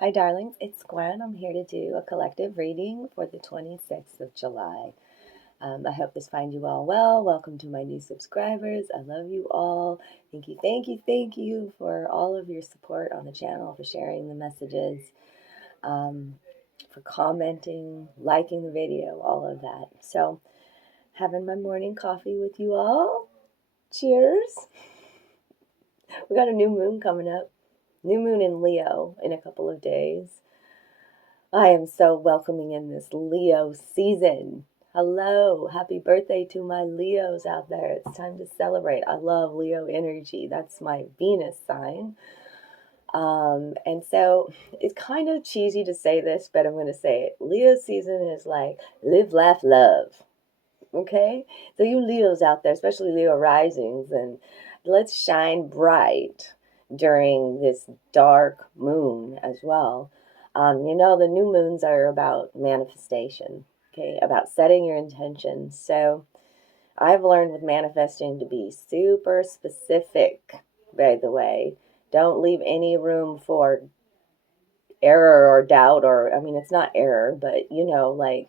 Hi, darlings. It's Gwen. I'm here to do a collective reading for the 26th of July. I hope this finds you all well. Welcome to my new subscribers. I love you all. Thank you, thank you, thank you for all of your support on the channel, for sharing the messages, for commenting, liking the video, all of that. So, having my morning coffee with you all. Cheers. We got a new moon coming up. New moon in Leo in a couple of days. I am so welcoming in this Leo season. Hello, happy birthday to my Leos out there. It's time to celebrate. I love Leo energy. That's my Venus sign. And so it's kind of cheesy to say this, but I'm going to say it. Leo season is like live, laugh, love. Okay? So you Leos out there, especially Leo risings, and let's shine bright during this dark moon as well. The new moons are about manifestation, okay, about setting your intentions. So I've learned with manifesting to be super specific, by the way. Don't leave any room for error or doubt, or, I mean, it's not error, but, like,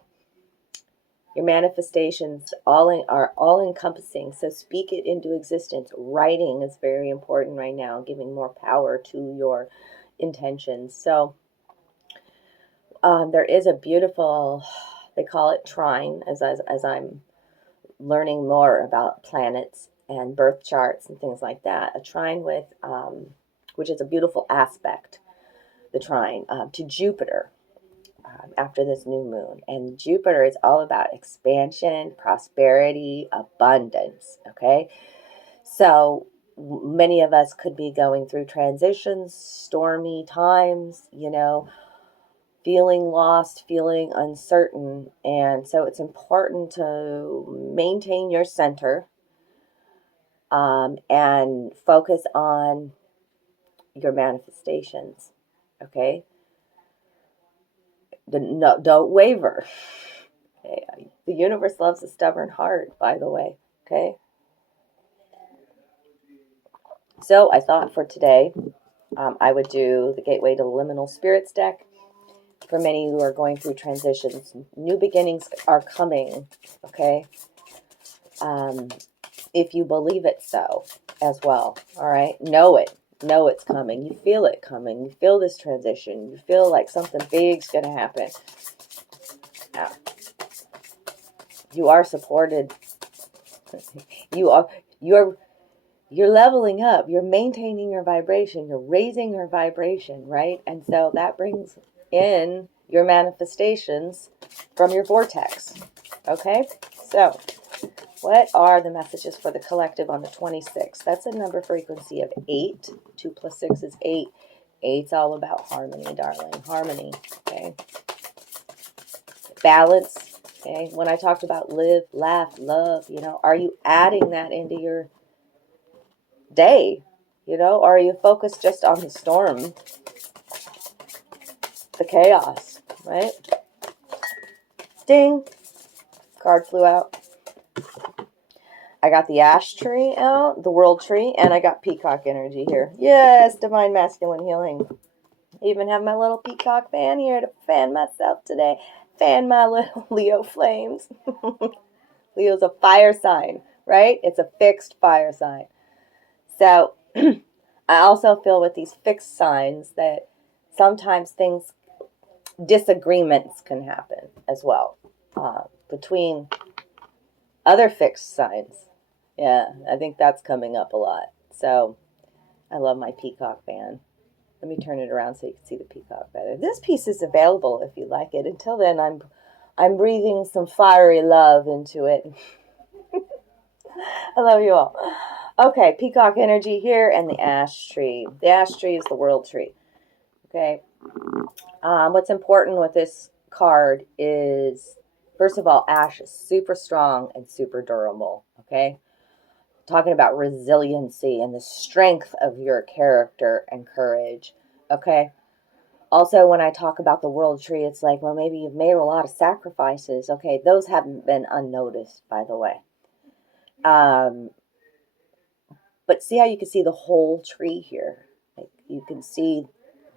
your manifestations are all encompassing. So speak it into existence. Writing is very important right now, giving more power to your intentions. So there is a beautiful, they call it trine, as I'm learning more about planets and birth charts and things like that. A trine with, which is a beautiful aspect, the trine, to Jupiter. After this new moon. And Jupiter is all about expansion, prosperity, abundance. Okay. So many of us could be going through transitions, stormy times, feeling lost, feeling uncertain. And so it's important to maintain your center, and focus on your manifestations. Okay. No, don't waver. Okay. The universe loves a stubborn heart, by the way. Okay. So I thought for today, I would do the Gateway to Liminal Spirits deck. For many who are going through transitions, new beginnings are coming. Okay. If you believe it so as well. All right. Know it. Know it's coming. You feel it coming. You feel this transition. You feel like something big's going to happen. Now, you are supported. You're leveling up, you're maintaining your vibration, you're raising your vibration, right? And so that brings in your manifestations from your vortex. Okay? So, what are the messages for the collective on the 26th? That's a number frequency of 8. 2 plus 6 is 8. 8's all about harmony, darling. Harmony. Okay? Balance. Okay? When I talked about live, laugh, love, are you adding that into your day? Or are you focused just on the storm, the chaos, right? Ding! Card flew out. I got the ash tree out, the world tree, and I got peacock energy here. Yes, divine masculine healing. I even have my little peacock fan here to fan myself today. Fan my little Leo flames. Leo's a fire sign, right? It's a fixed fire sign. So I also feel with these fixed signs that sometimes disagreements can happen as well, between other fixed signs. Yeah, I think that's coming up a lot. So I love my peacock fan. Let me turn it around so you can see the peacock better. This piece is available if you like it. Until then, I'm breathing some fiery love into it. I love you all. Okay, peacock energy here and the ash tree. The ash tree is the world tree. Okay. What's important with this card is, first of all, ash is super strong and super durable. Okay. Talking about resiliency and the strength of your character and courage. Okay. Also, when I talk about the world tree, it's like, well, maybe you've made a lot of sacrifices. Okay. Those haven't been unnoticed, by the way. But see how you can see the whole tree here? Like, you can see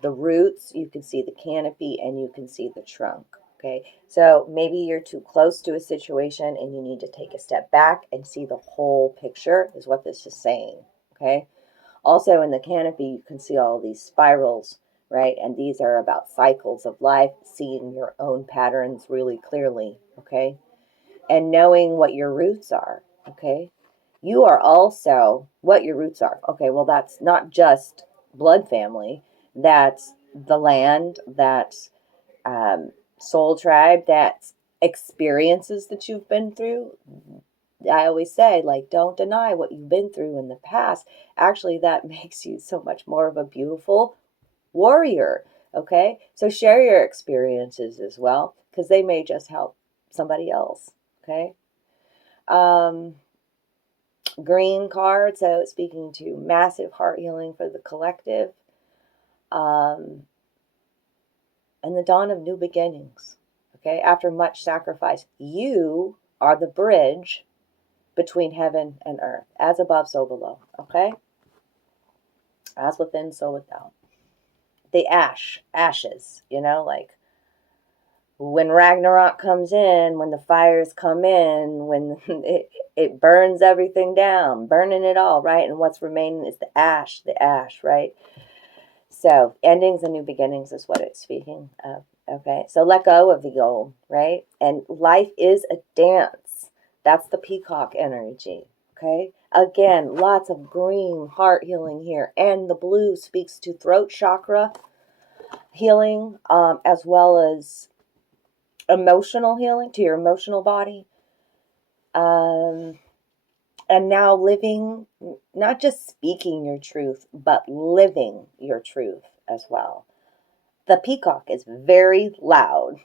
the roots, you can see the canopy, and you can see the trunk. Okay, so maybe you're too close to a situation and you need to take a step back and see the whole picture, is what this is saying. Okay, also in the canopy, you can see all these spirals, right? And these are about cycles of life, seeing your own patterns really clearly. Okay, and knowing what your roots are. Okay, you are also what your roots are. Okay, well, that's not just blood family, that's the land, that's soul tribe, that's experiences that you've been through. I always say, like, don't deny what you've been through in the past. Actually, that makes you so much more of a beautiful warrior. Okay, so share your experiences as well, because they may just help somebody else. Okay, green card, so speaking to massive heart healing for the collective, and the dawn of new beginnings. Okay, after much sacrifice, you are the bridge between heaven and earth, as above, so below. Okay, as within, so without. The ashes, like when Ragnarok comes in, when the fires come in, when it burns everything down, burning it all, right? And what's remaining is the ash, right? So endings and new beginnings is what it's speaking of. Okay, so let go of the old, right? And life is a dance. That's the peacock energy. Okay, again, lots of green heart healing here, and the blue speaks to throat chakra healing, as well as emotional healing, to your emotional body. And now living, not just speaking your truth, but living your truth as well. The peacock is very loud,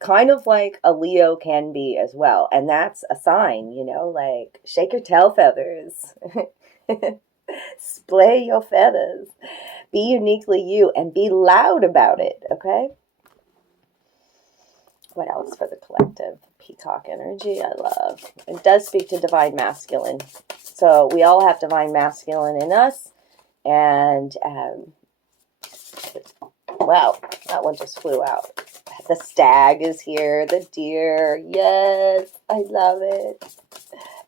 kind of like a Leo can be as well. And that's a sign, like shake your tail feathers, splay your feathers, be uniquely you, and be loud about it, okay? What else for the collective? Peacock energy, I love. It does speak to divine masculine. So we all have divine masculine in us. And, wow, that one just flew out. The stag is here, the deer. Yes, I love it.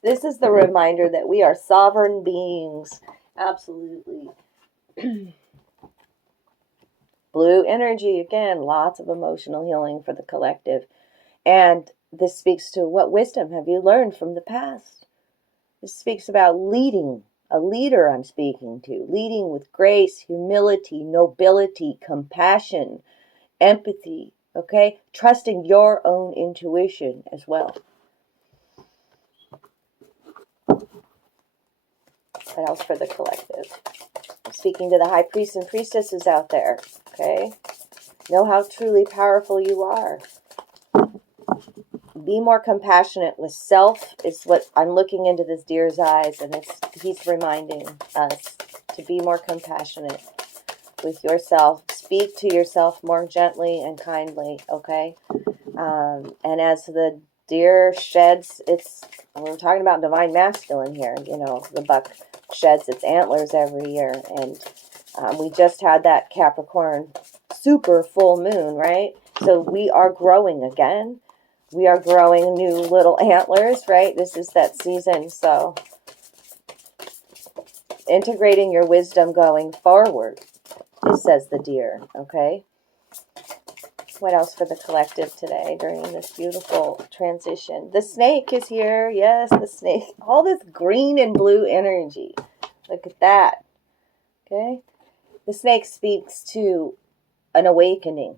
This is the reminder that we are sovereign beings. Absolutely. Blue energy, again, lots of emotional healing for the collective. And this speaks to what wisdom have you learned from the past? This speaks about leading, a leader I'm speaking to, leading with grace, humility, nobility, compassion, empathy, okay? Trusting your own intuition as well. What else for the collective? I'm speaking to the high priests and priestesses out there, okay? Know how truly powerful you are. Be more compassionate with self is what I'm looking into this deer's eyes, and he's reminding us to be more compassionate with yourself. Speak to yourself more gently and kindly, okay? And as the deer sheds we're talking about divine masculine here, the buck sheds its antlers every year, and we just had that Capricorn super full moon, right? So we are growing again. We are growing new little antlers, right? This is that season. So integrating your wisdom going forward, says the deer, okay? What else for the collective today during this beautiful transition? The snake is here. Yes, the snake. All this green and blue energy. Look at that. Okay? The snake speaks to an awakening.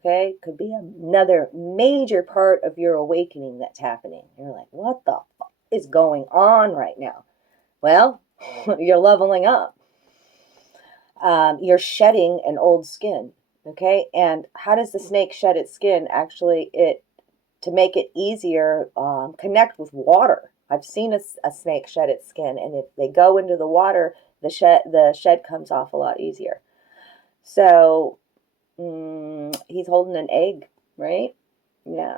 Okay? Could be another major part of your awakening that's happening. You're like, what the fuck is going on right now? Well, you're leveling up. You're shedding an old skin. Okay? And how does the snake shed its skin? Actually, to make it easier, connect with water. I've seen a snake shed its skin, and if they go into the water, the shed comes off a lot easier. So he's holding an egg, right? Yeah.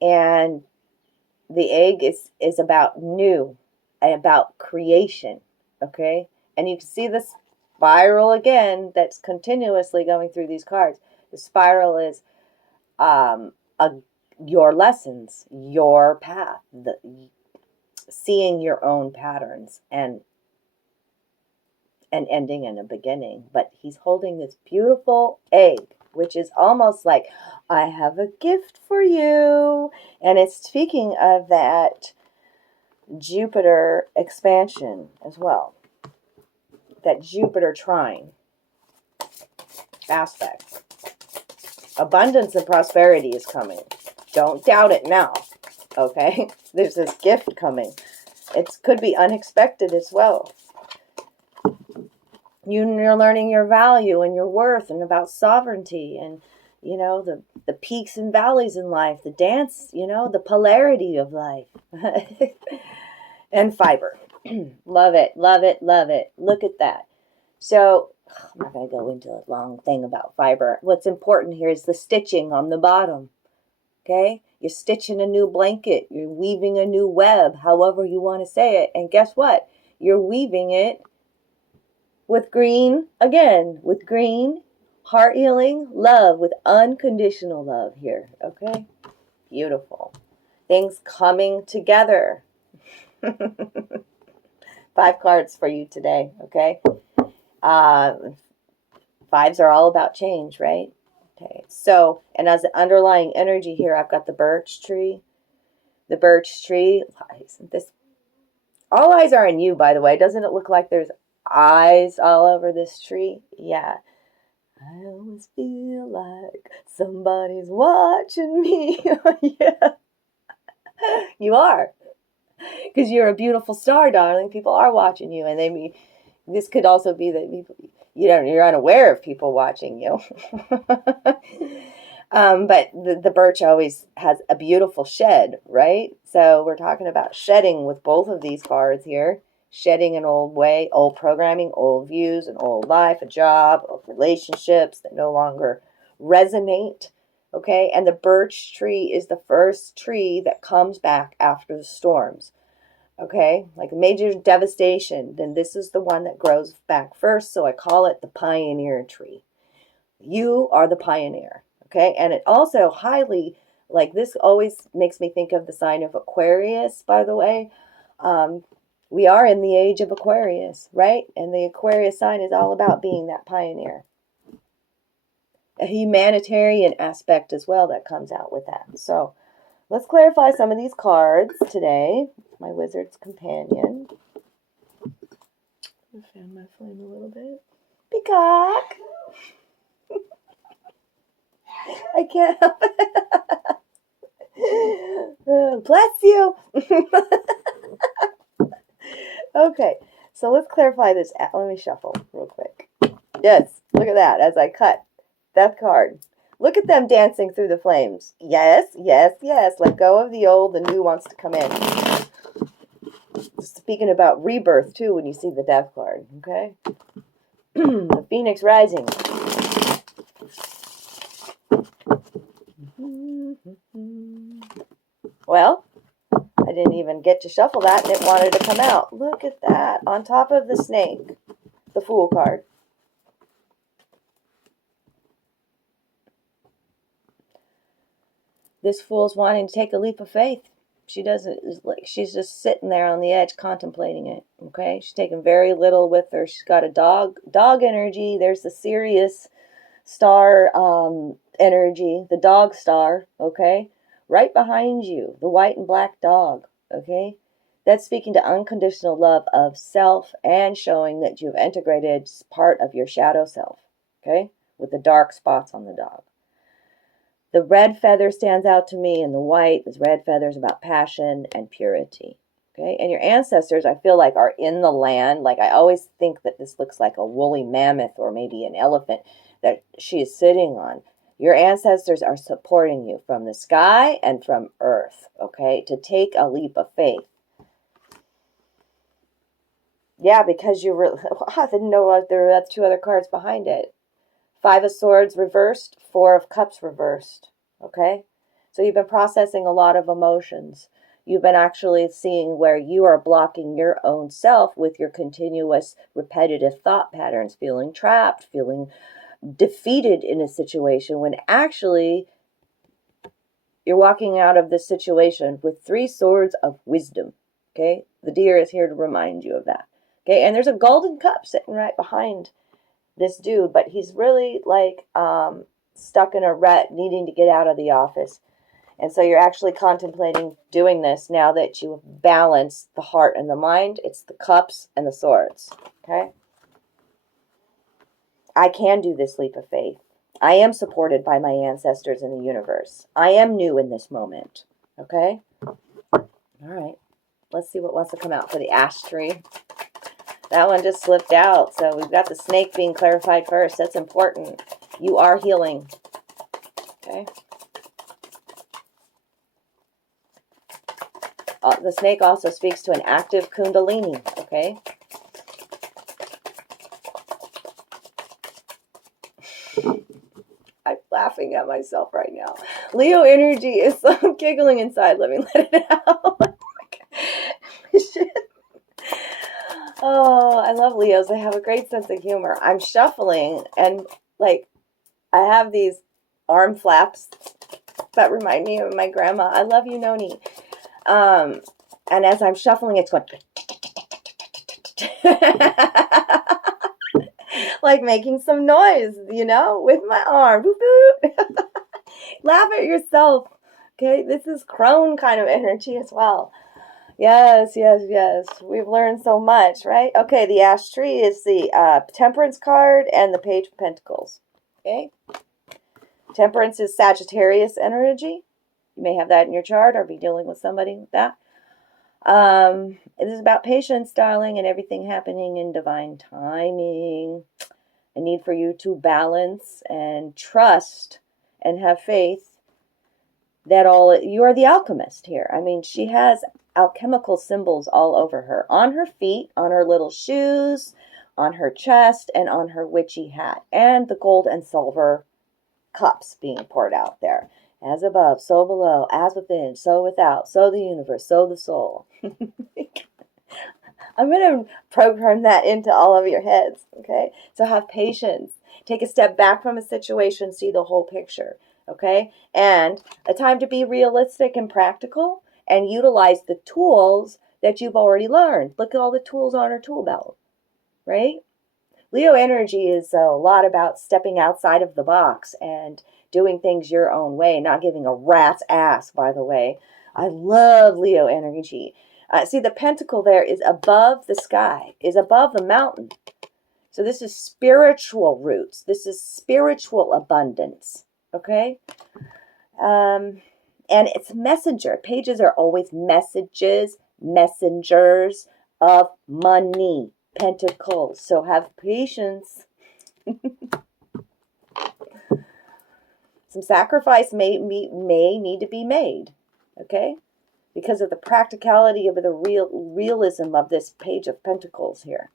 And the egg is about new and about creation, okay? And you can see this spiral again that's continuously going through these cards. The spiral is a, your lessons, your path, seeing your own patterns and ending and a beginning. But he's holding this beautiful egg, which is almost like, I have a gift for you. And it's speaking of that Jupiter expansion as well. That Jupiter trine aspect. Abundance and prosperity is coming. Don't doubt it now. Okay? There's this gift coming. It could be unexpected as well. You're learning your value and your worth and about sovereignty and, the peaks and valleys in life, the dance, the polarity of life. And fiber. Love it, love it, love it. Look at that. So, I'm not going to go into a long thing about fiber. What's important here is the stitching on the bottom. Okay? You're stitching a new blanket. You're weaving a new web, however you want to say it. And guess what? You're weaving it with green, again, with green, heart healing, love, with unconditional love here. Okay? Beautiful. Things coming together. 5 cards for you today, okay? Fives are all about change, right? Okay, so, and as an underlying energy here, I've got the birch tree. The birch tree, all eyes are on you, by the way. Doesn't it look like there's eyes all over this tree? Yeah. I always feel like somebody's watching me. Yeah. You are. Because you're a beautiful star, darling. People are watching you. And this could also be that people, you're unaware of people watching you. But the birch always has a beautiful shed, right? So we're talking about shedding with both of these cards here. Shedding an old way, old programming, old views, an old life, a job, relationships that no longer resonate. Okay, and the birch tree is the first tree that comes back after the storms. Okay, like major devastation, then this is the one that grows back first, so I call it the pioneer tree. You are the pioneer, okay? And it also highly, like this always makes me think of the sign of Aquarius, by the way. We are in the age of Aquarius, right? And the Aquarius sign is all about being that pioneer. A humanitarian aspect as well that comes out with that. So let's clarify some of these cards today. My wizard's companion. I fan my flame a little bit. Peacock! I can't help it. Bless you! Okay, so let's clarify this. Let me shuffle real quick. Yes, look at that as I cut that card. Look at them dancing through the flames. Yes, yes, yes. Let go of the old. The new wants to come in. Speaking about rebirth, too, when you see the death card. Okay? The Phoenix Rising. Well, I didn't even get to shuffle that, and it wanted to come out. Look at that. On top of the snake. The Fool card. This fool's wanting to take a leap of faith. She doesn't, like, she's just sitting there on the edge contemplating it. Okay? She's taking very little with her. She's got a dog energy. There's the Sirius star energy, the dog star, okay? Right behind you, the white and black dog, okay? That's speaking to unconditional love of self and showing that you've integrated part of your shadow self, okay? With the dark spots on the dog. The red feather stands out to me, and the white, this red feather is about passion and purity. Okay, and your ancestors, I feel like, are in the land. Like, I always think that this looks like a woolly mammoth or maybe an elephant that she is sitting on. Your ancestors are supporting you from the sky and from earth, okay, to take a leap of faith. Yeah, because you really, I didn't know there were 2 other cards behind it. 5 of Swords reversed, 4 of Cups reversed, okay? So you've been processing a lot of emotions. You've been actually seeing where you are blocking your own self with your continuous repetitive thought patterns, feeling trapped, feeling defeated in a situation, when actually you're walking out of this situation with 3 swords of wisdom. Okay? The deer is here to remind you of that. Okay? And there's a golden cup sitting right behind this dude, but he's really like stuck in a rut, needing to get out of the office. And so you're actually contemplating doing this now that you have balanced the heart and the mind. It's the cups and the swords. Okay? I can do this leap of faith. I am supported by my ancestors in the universe. I am new in this moment. Okay? All right. Let's see what wants to come out for the ash tree. That one just slipped out. So we've got the snake being clarified first. That's important. You are healing. Okay? The snake also speaks to an active kundalini. Okay? I'm laughing at myself right now. Leo energy is so giggling inside. Let me let it out. Shit. Oh, I love Leos. They have a great sense of humor. I'm shuffling and like I have these arm flaps that remind me of my grandma. I love you, Noni. And as I'm shuffling, it's going like making some noise, you know, with my arm. Boop, boop. Laugh at yourself. Okay, this is crone kind of energy as well. Yes, yes, yes. We've learned so much, right? Okay, the ash tree is the temperance card and the page of pentacles. Okay. Temperance is Sagittarius energy. You may have that in your chart or be dealing with somebody with that. It is about patience, darling, and everything happening in divine timing. A need for you to balance and trust and have faith that you are the alchemist here. I mean, she has alchemical symbols all over her, on her feet, on her little shoes, on her chest, and on her witchy hat, and the gold and silver cups being poured out there. As above, so below, as within, so without, so the universe, so the soul. I'm going to program that into all of your heads, okay? So have patience. Take a step back from a situation, see the whole picture, okay? And a time to be realistic and practical and utilize the tools that you've already learned. Look at all the tools on her tool belt, right? Leo energy is a lot about stepping outside of the box and doing things your own way, not giving a rat's ass, by the way. I love Leo energy. See, the pentacle there is above the sky, is above the mountain. So this is spiritual roots. This is spiritual abundance, okay? And it's messenger. Pages are always messages, messengers of money, pentacles. So have patience. Some sacrifice may need to be made, okay? Because of the practicality of the realism of this page of pentacles here.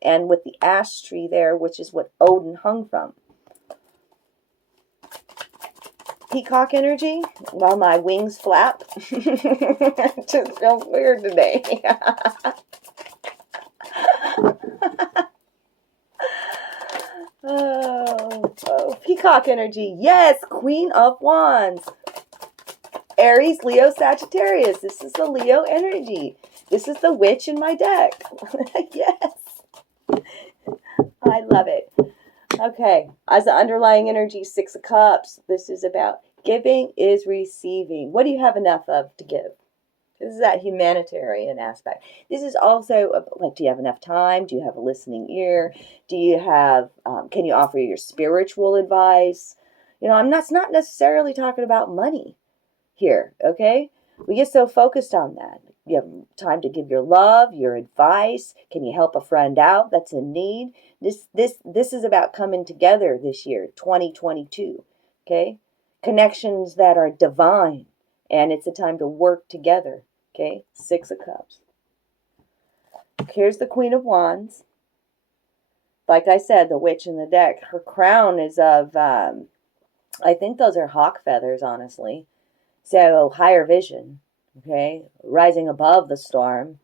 And with the ash tree there, which is what Odin hung from. Peacock energy, while my wings flap. Just feel weird today. Oh, peacock energy. Yes, Queen of Wands. Aries, Leo, Sagittarius. This is the Leo energy. This is the witch in my deck. Yes. I love it. Okay. As the underlying energy, 6 of Cups. This is about giving is receiving. What do you have enough of to give? This is that humanitarian aspect. This is also like, do you have enough time? Do you have a listening ear? Do you have, can you offer your spiritual advice? You know, it's not necessarily talking about money here, okay? We get so focused on that. You have time to give your love, your advice. Can you help a friend out that's in need? This is about coming together this year, 2022, okay? Connections that are divine, and it's a time to work together, okay? 6 of Cups. Here's the Queen of Wands. Like I said, the witch in the deck, her crown is of, I think those are hawk feathers, honestly. So higher vision, okay, rising above the storm.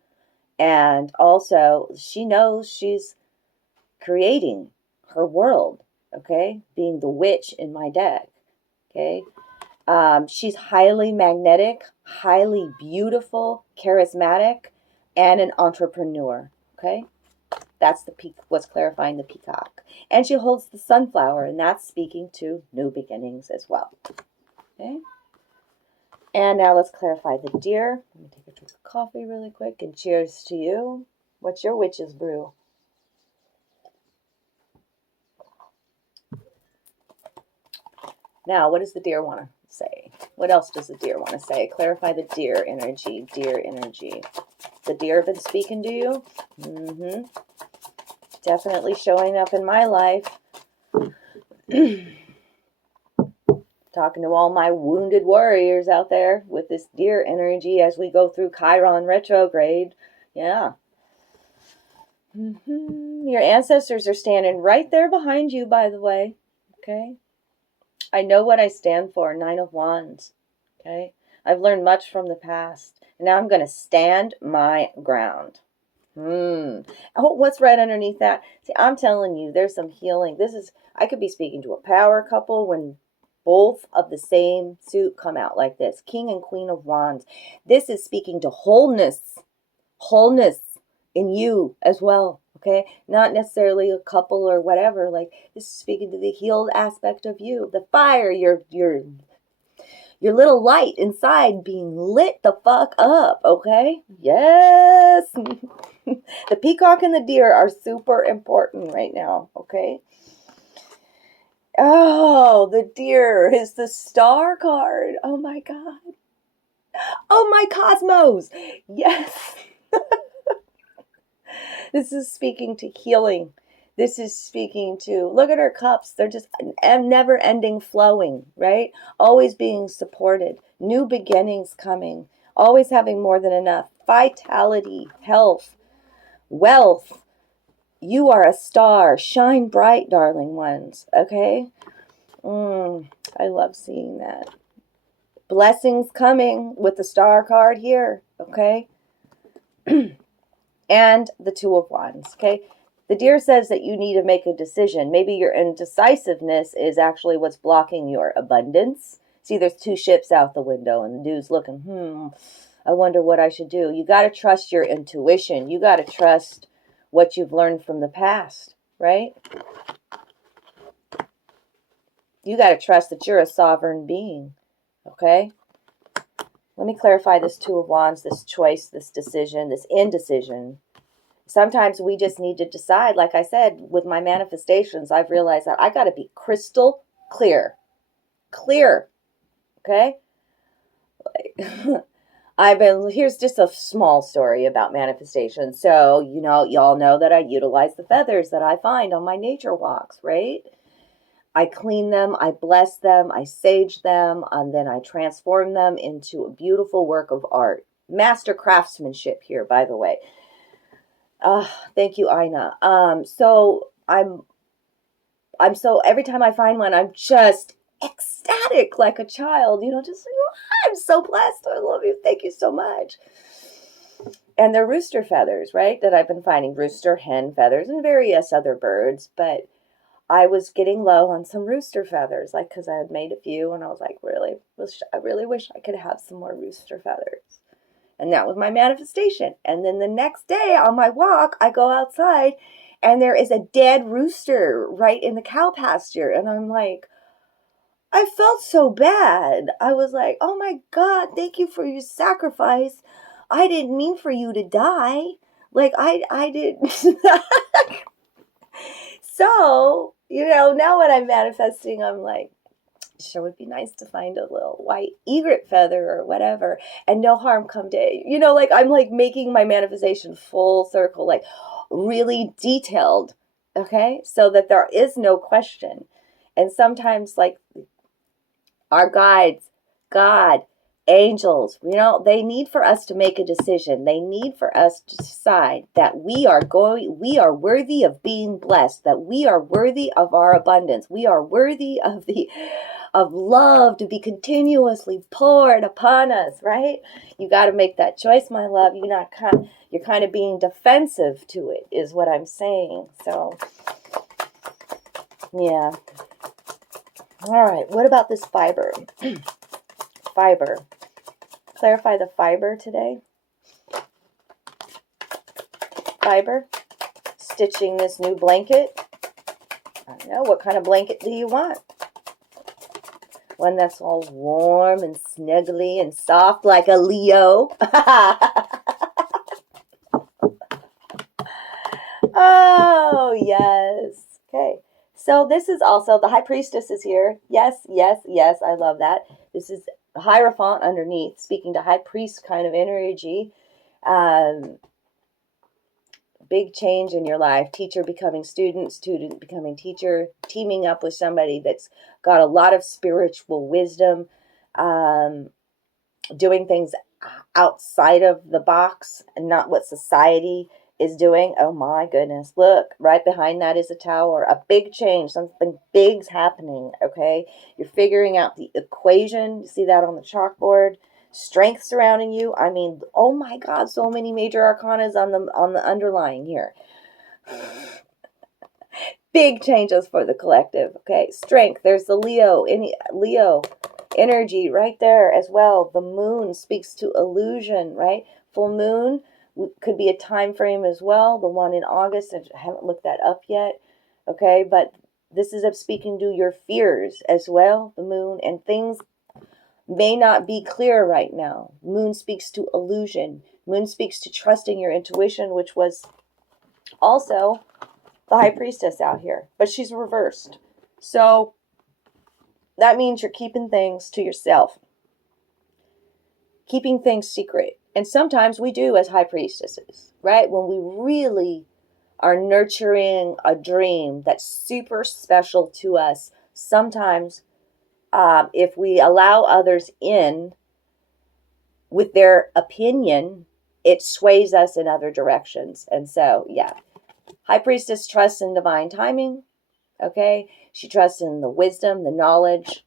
And also, she knows she's creating her world, okay, being the witch in my deck, okay. She's highly magnetic, highly beautiful, charismatic, and an entrepreneur, okay. That's what's clarifying the peacock. And she holds the sunflower, and that's speaking to new beginnings as well, okay. And now let's clarify the deer. Let me take a drink of coffee really quick, and cheers to you. What's your witch's brew? Now, what does the deer want to say? What else does the deer want to say? Clarify the deer energy. Deer energy. The deer been speaking to you? Mm-hmm. Definitely showing up in my life. Talking to all my wounded warriors out there with this deer energy as we go through Chiron retrograde. Yeah. Your ancestors are standing right there behind you, by the way. Okay. I know what I stand for. 9 of Wands. Okay. I've learned much from the past. And now I'm going to stand my ground. Oh, what's right underneath that? See, I'm telling you, there's some healing. I could be speaking to a power couple when both of the same suit come out like this. King and Queen of Wands. This is speaking to wholeness in you as well. Okay, not necessarily a couple or whatever. Like, this is speaking to the healed aspect of you, the fire, your little light inside being lit the fuck up. Okay, yes. The peacock and the deer are super important right now. Okay. Oh, the deer is the star card. Oh my god. Oh my cosmos. Yes. This is speaking to healing. This is speaking to, look at her cups. They're just never ending flowing, right? Always being supported. New beginnings coming. Always having more than enough. Vitality, health, wealth. You are a star. Shine bright, darling ones. Okay? I love seeing that. Blessings coming with the star card here. Okay? And the Two of Wands. Okay? The deer says that you need to make a decision. Maybe your indecisiveness is actually what's blocking your abundance. See, there's two ships out the window, and the dude's looking, I wonder what I should do. You got to trust your intuition. You got to trust what you've learned from the past, right? You got to trust that you're a sovereign being, okay? Let me clarify this Two of Wands, this choice, this decision, this indecision. Sometimes we just need to decide. Like I said, with my manifestations, I've realized that I got to be crystal clear. Clear, okay? Here's just a small story about manifestation. So, y'all know that I utilize the feathers that I find on my nature walks, right? I clean them, I bless them, I sage them, and then I transform them into a beautiful work of art. Master craftsmanship here, by the way. Thank you, Ina. So every time I find one, I'm just ecstatic like a child, just I'm so blessed. I love you. Thank you so much. And they're rooster feathers, right? That I've been finding, rooster, hen feathers, and various other birds. But I was getting low on some rooster feathers, like, because I had made a few, and I was like, I really wish I could have some more rooster feathers. And that was my manifestation. And then the next day on my walk, I go outside, and there is a dead rooster right in the cow pasture. And I'm like, I felt so bad. I was like, oh my God, thank you for your sacrifice. I didn't mean for you to die. Like, I didn't. So, now when I'm manifesting, I'm like, sure would be nice to find a little white egret feather or whatever, and no harm come to, like, I'm like making my manifestation full circle, like really detailed, okay? So that there is no question. And sometimes, like, our guides, God, angels, they need for us to make a decision. They need for us to decide that we are worthy of being blessed, that we are worthy of our abundance. We are worthy of of love to be continuously poured upon us, right? You got to make that choice, my love. You're kind of being defensive to it, is what I'm saying. So, yeah. All right. What about this fiber? Fiber. Clarify the fiber today. Fiber. Stitching this new blanket. I don't know. What kind of blanket do you want? One that's all warm and snuggly and soft like a Leo. Oh, yes. Okay. So this is also, the High Priestess is here. Yes, yes, yes. I love that. This is the Hierophant underneath, speaking to High Priest kind of energy. Big change in your life. Teacher becoming student, student becoming teacher, teaming up with somebody that's got a lot of spiritual wisdom, doing things outside of the box and not what society is doing. Oh my goodness. Look, right behind that is a tower. A big change. Something big's happening, okay? You're figuring out the equation. You see that on the chalkboard? Strength surrounding you. I mean, oh my God, so many major arcanas on the underlying here. Big changes for the collective, okay? Strength. There's the Leo energy right there as well. The moon speaks to illusion, right? Full moon could be a time frame as well. The one in August, I haven't looked that up yet, okay? But this is of speaking to your fears as well, the moon, and things may not be clear right now. Moon speaks to illusion. Moon speaks to trusting your intuition, which was also the High Priestess out here, but she's reversed. So that means you're keeping things to yourself, keeping things secret. And sometimes we do as High Priestesses, right? When we really are nurturing a dream that's super special to us, sometimes if we allow others in with their opinion, it sways us in other directions. And so, yeah, High Priestess trusts in divine timing, okay? She trusts in the wisdom, the knowledge,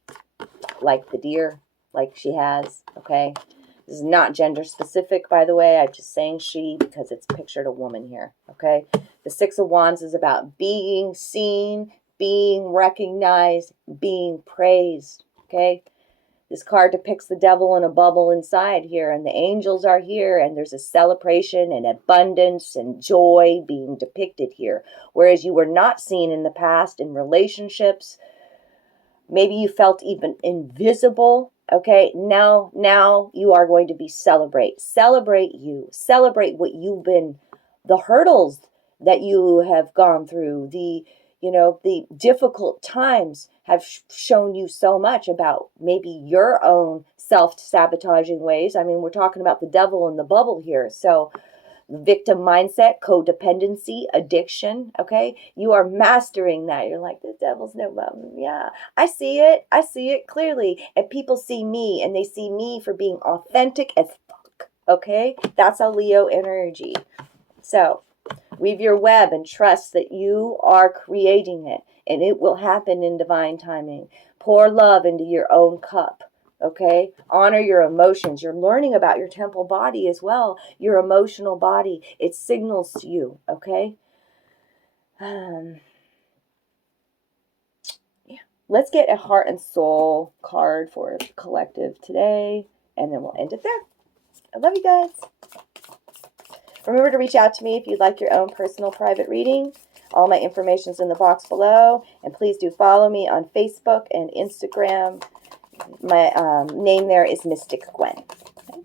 like the deer, like she has, okay? This is not gender specific, by the way. I'm just saying she because it's pictured a woman here, okay? The Six of Wands is about being seen, being recognized, being praised, okay? This card depicts the devil in a bubble inside here, and the angels are here, and there's a celebration and abundance and joy being depicted here. Whereas you were not seen in the past in relationships, maybe you felt even invisible. Okay, now you are going to be celebrate you, celebrate what you've been, the hurdles that you have gone through, the difficult times have shown you so much about maybe your own self-sabotaging ways. I mean, we're talking about the devil in the bubble here. So victim mindset, codependency, addiction, okay? You are mastering that. You're like, the devil's no problem. Yeah, I see it clearly. And people see me, and they see me for being authentic as fuck, okay? That's a Leo energy. So weave your web and trust that you are creating it, and it will happen in divine timing. Pour love into your own cup. Okay? Honor your emotions. You're learning about your temple body as well, your emotional body. It signals to you. Okay? Yeah. Let's get a heart and soul card for the collective today, and then we'll end it there. I love you guys. Remember to reach out to me if you'd like your own personal private reading. All my information is in the box below. And please do follow me on Facebook and Instagram. My name there is mysticgwyn. Okay.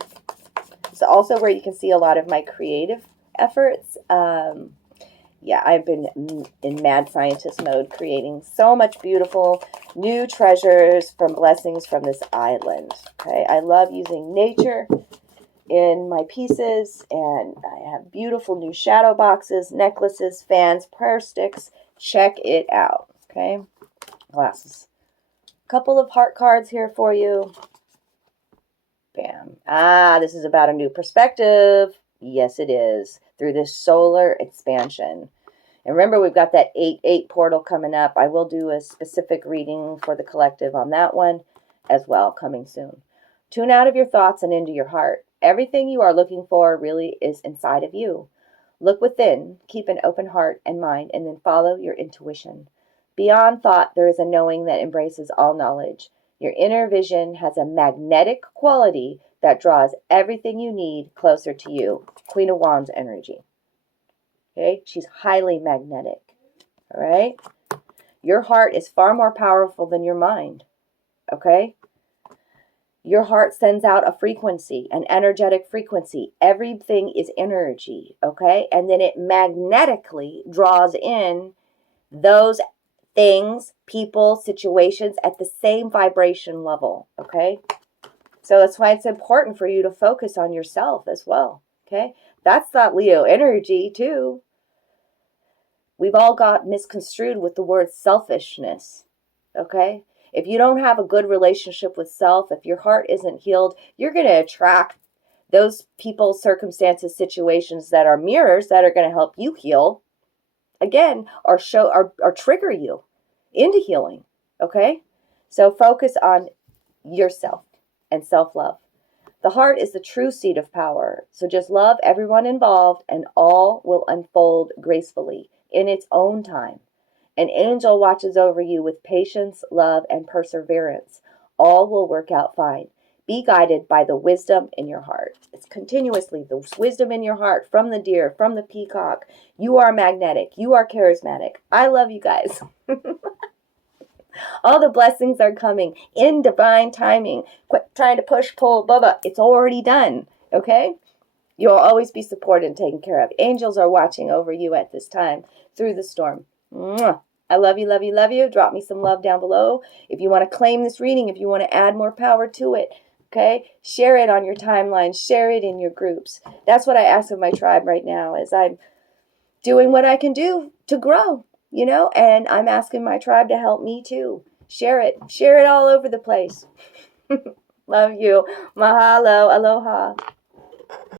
It's also where you can see a lot of my creative efforts. Yeah, I've been in mad scientist mode, creating so much beautiful new treasures from blessings from this island. Okay, I love using nature in my pieces, and I have beautiful new shadow boxes, necklaces, fans, prayer sticks. Check it out. Okay, glasses. Couple of heart cards here for you. Bam. This is about a new perspective. Yes, it is. Through this solar expansion. And remember, we've got that 8-8 portal coming up. I will do a specific reading for the collective on that one as well, coming soon. Tune out of your thoughts and into your heart. Everything you are looking for really is inside of you. Look within, keep an open heart and mind, and then follow your intuition. Beyond thought, there is a knowing that embraces all knowledge. Your inner vision has a magnetic quality that draws everything you need closer to you. Queen of Wands energy. Okay, she's highly magnetic. All right, your heart is far more powerful than your mind. Okay, your heart sends out a frequency, an energetic frequency. Everything is energy. Okay, and then it magnetically draws in those things, people, situations at the same vibration level. Okay, so that's why it's important for you to focus on yourself as well. Okay, that's that Leo energy too. We've all got misconstrued with the word selfishness, okay? If you don't have a good relationship with self, if your heart isn't healed, you're going to attract those people, circumstances, situations that are mirrors that are going to help you heal again, or trigger you into healing, okay? So focus on yourself and self-love. The heart is the true seat of power. So just love everyone involved and all will unfold gracefully in its own time. An angel watches over you with patience, love, and perseverance. All will work out fine. Be guided by the wisdom in your heart. It's continuously the wisdom in your heart from the deer, from the peacock. You are magnetic. You are charismatic. I love you guys. All the blessings are coming in divine timing. Quit trying to push, pull, blah. It's already done. Okay? You'll always be supported and taken care of. Angels are watching over you at this time through the storm. Mwah. I love you, love you, love you. Drop me some love down below. If you want to claim this reading, if you want to add more power to it, okay? Share it on your timeline. Share it in your groups. That's what I ask of my tribe right now, is I'm doing what I can do to grow, and I'm asking my tribe to help me too. Share it. Share it all over the place. Love you. Mahalo. Aloha.